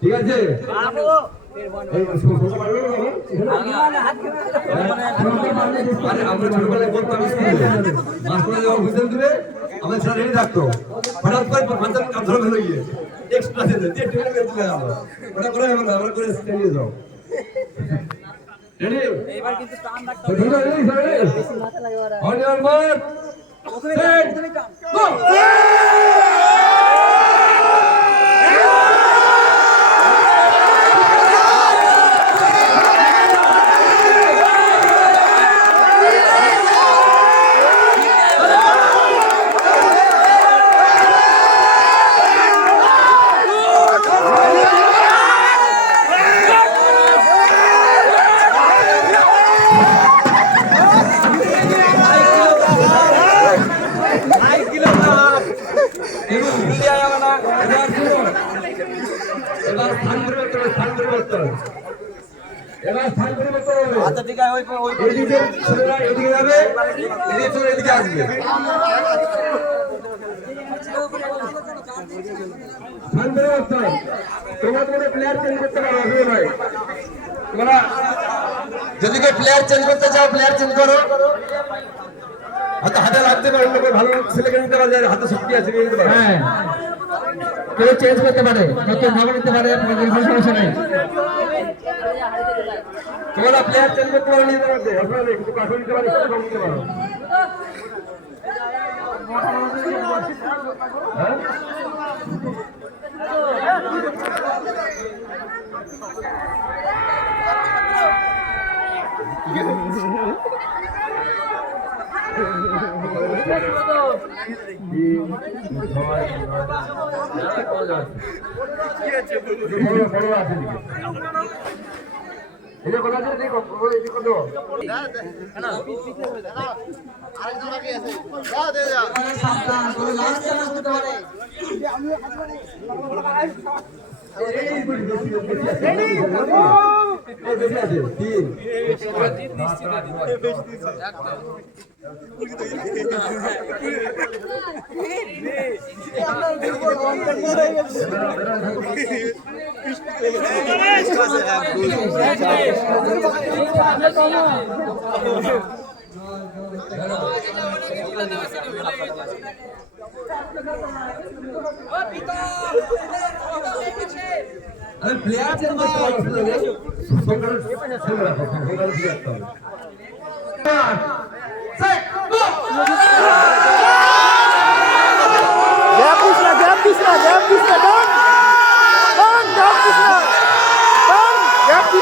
ঠিক আছে আমরা ছোটবেলায় বলতাম মাস্টার যখন হুইসেল দিবে আমাদের সারা রেডি থাকতো হঠাৎ করে বাচ্চার কাজ ধরে ফেলে গিয়ে এক্সট্রা দিতে ওটা করে আমরা করে চালিয়ে যাও রেডি এবার কিন্তু টান রাখতে হবে on your mark set go আচ্ছা ঠিক আছে ওই এদিকে ছেলেরা এদিকে যাবে এদিকে চলে এদিকে আসবে তোমরা প্লেয়ার চেঞ্জ করতে পারো অসুবিধা নয় তোমরা যদি কেউ প্লেয়ার চেঞ্জ করতে চাও প্লেয়ার চেঞ্জ করো হয়তো হাতে লাগতে পারে অন্য কেউ ভালো ছেলেকে নিতে পারে হাতে শক্তি আছে নিতে পারে হ্যাঁ কেউ চেঞ্জ করতে পারে নতুন ভালো নিতে পারে সমস্যা নেই তোমরা প্লেয়ার চেঞ্জ করতে পারো নিতে পারবে আপনারা একটু কাছে নিতে পারে একটু কম নিতে পারো এটা কথা আছে দেখো এই কত না আরেকজন বাকি আছে দাও দে দাও সাবধান করে লাস্ট চান্স দিতে পারে বেশি আছে তিন अरे प्लेयर चेंज मत करो Gap